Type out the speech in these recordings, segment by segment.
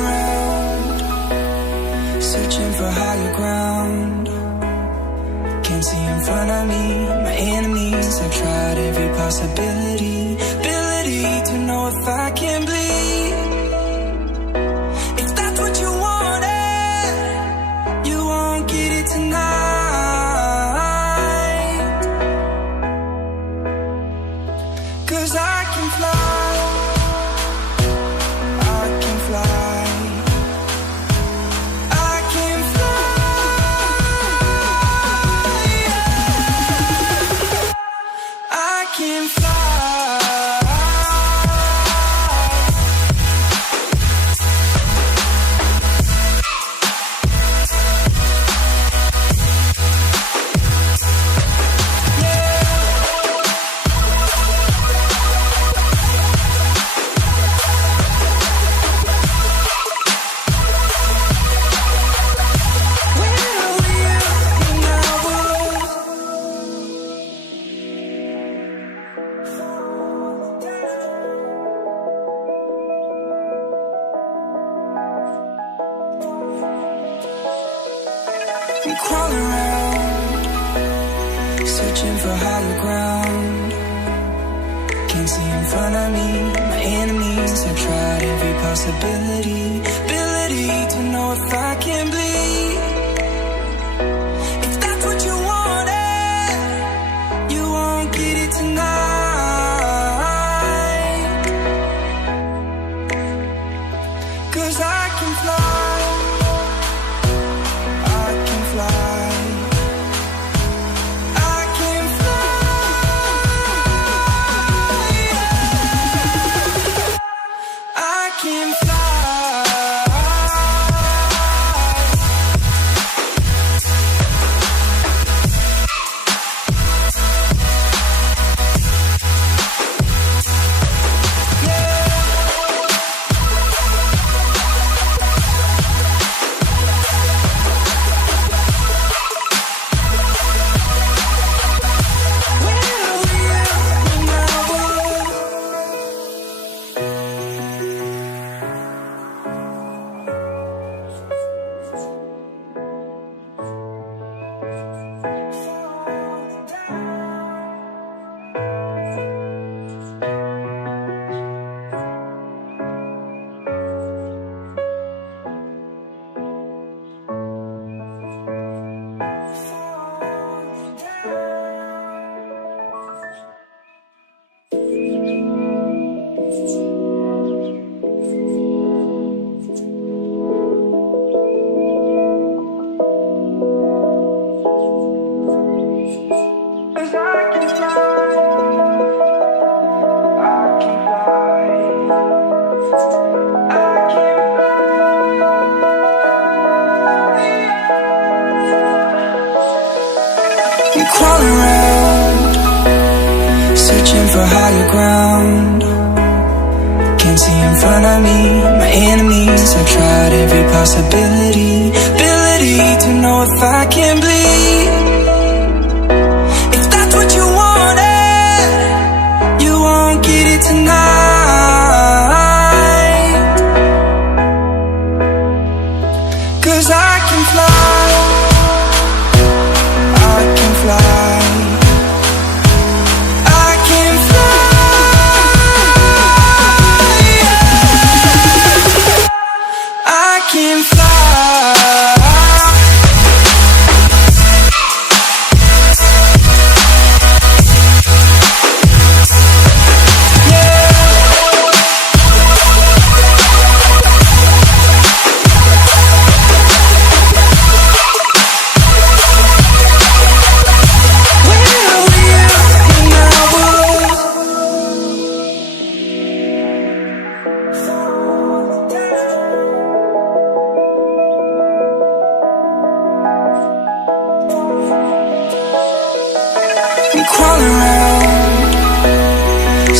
around, searching for higher ground. Can't see in front of me, my enemies. I've tried every possibility, ability to know if I can bleed. If that's what you wanted, you won't get it tonight. 'Cause I can fly, I can fly, I can fly, I can fly. I'm crawling around, searching for higher ground. Can't see in front of me, my enemies. I've tried every possibility, ability to know if I can bleed. If that's what you wanted, you won't get it tonight. 'Cause I can fly, I can fly, I can fly, I can fly. Crawling around, searching for higher ground. Can't see in front of me, my enemies. I've tried every possibility, ability to know if I can bleed. If that's what you wanted, you won't get it tonight. 'Cause I can fly, I can fly, I can fly, I can fly. I'm crawling around,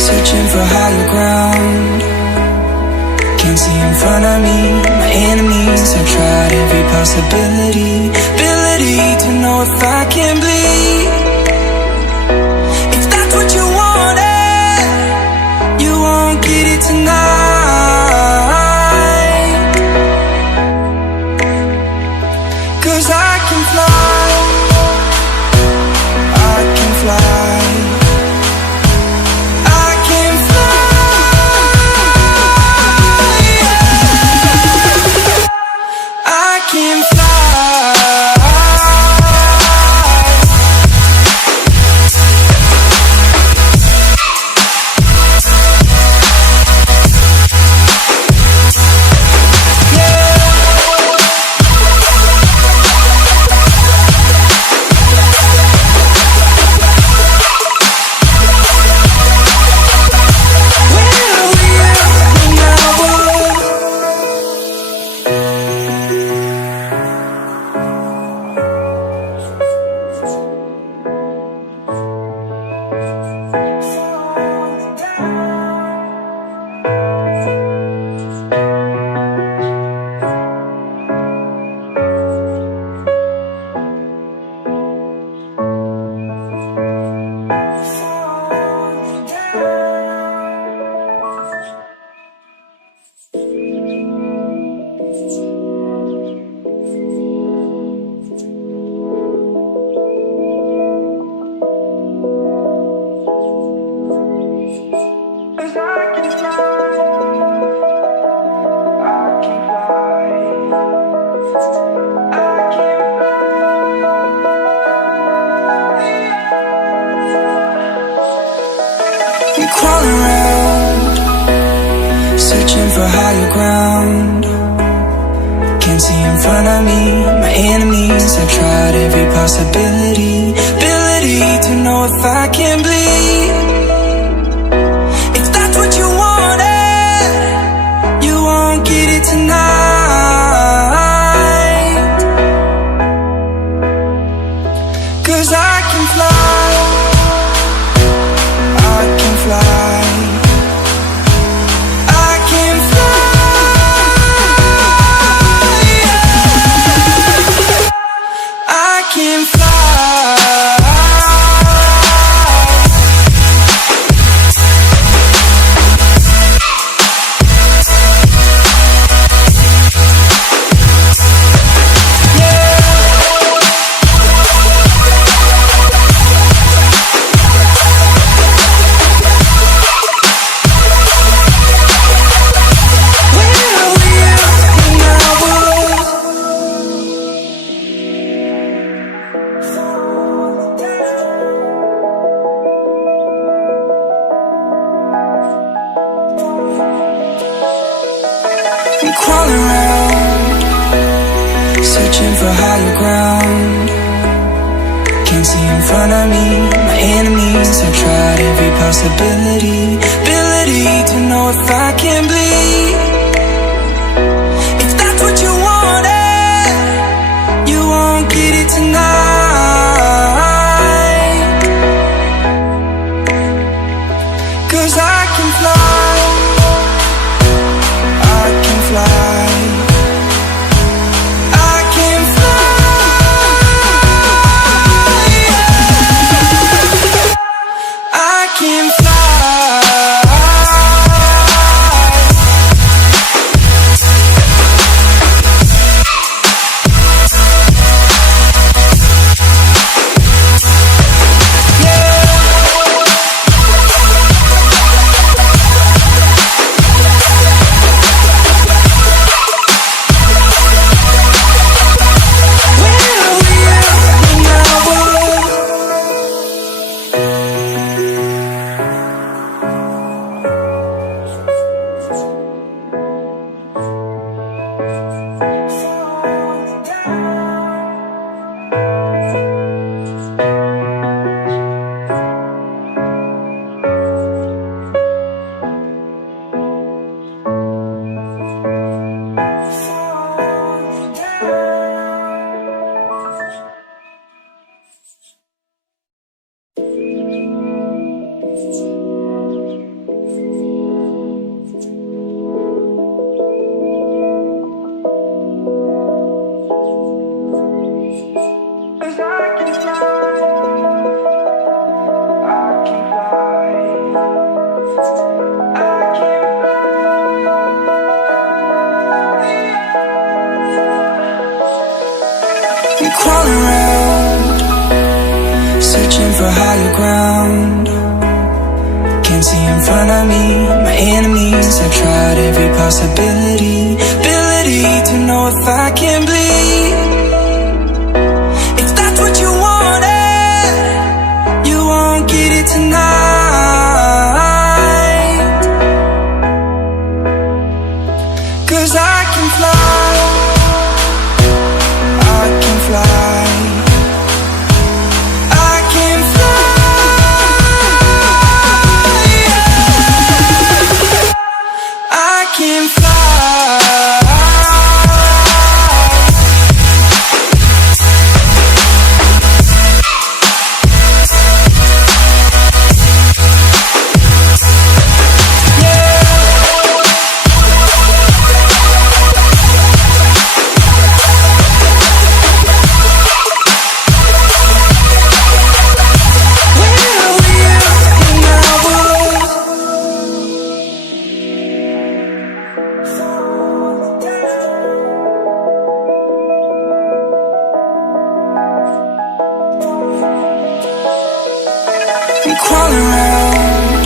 searching for higher ground. Can't see in front of me, my enemies. I've tried every possibility, ability to know if I can bleed. If that's what you wanted, you won't get it tonight. crawl around, searching for higher ground. Can't see in front of me, my enemies. I've tried every possibility, ability to know if I can bleed. If that's what you wanted, you won't get it tonight. 'Cause I can fly, I can fly, I can fly, I can fly. Crawl around, searching for higher ground. Can't see in front of me, my enemies. I've tried every possibility, ability to know if I can bleed. If that's what you wanted, you won't get it tonight. 'Cause I can fly, I can fly, I can fly, I can fly. Crawl around, searching for higher ground. Can't see in front of me, my enemies. I've tried every possibility, ability to know if I can bleed. If that's what you wanted, you won't get it tonight. 'Cause I can fly, I can fly, I can fly, I can fly. Crawl around,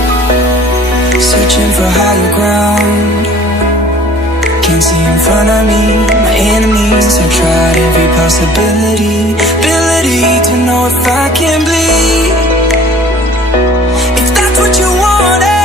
searching for higher ground. Can't see in front of me, my enemies. I've tried every possibility, ability to know if I can bleed. If that's what you wanted,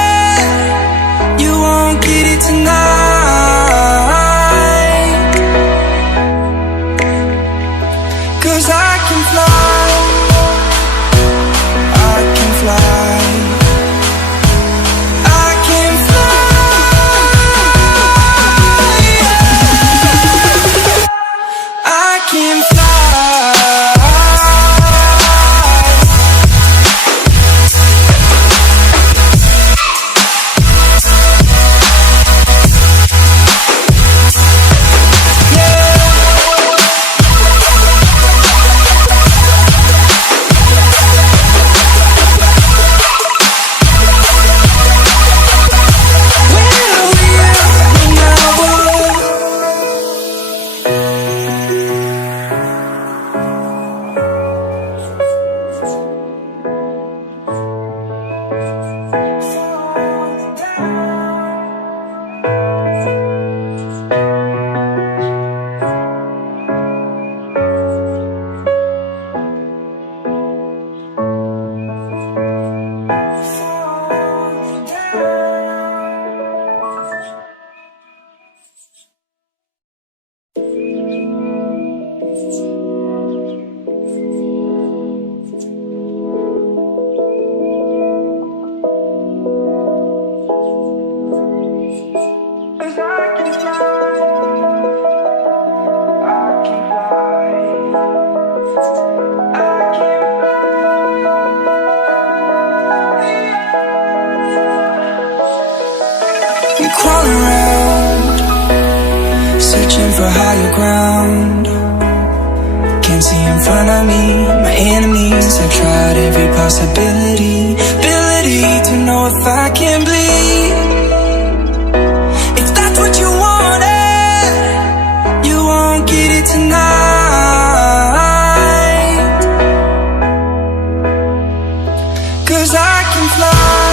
ground. Can't see in front of me, my enemies. I've tried every possibility, ability to know if I can bleed. If that's what you wanted, you won't get it tonight. 'Cause I can fly,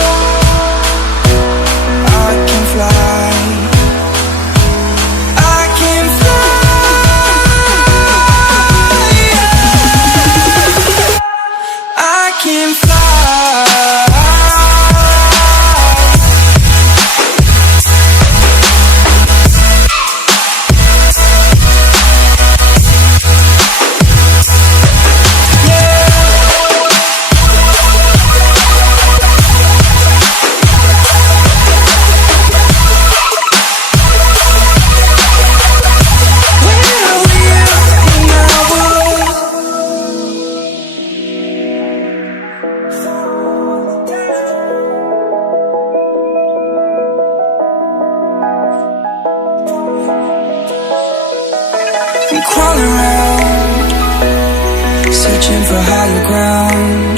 I can fly, I can fly, yeah. I can fly. I'm crawling around, searching for higher ground.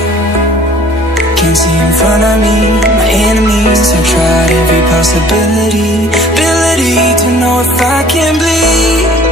Can't see in front of me, my enemies. I've tried every possibility, ability to know if I can bleed.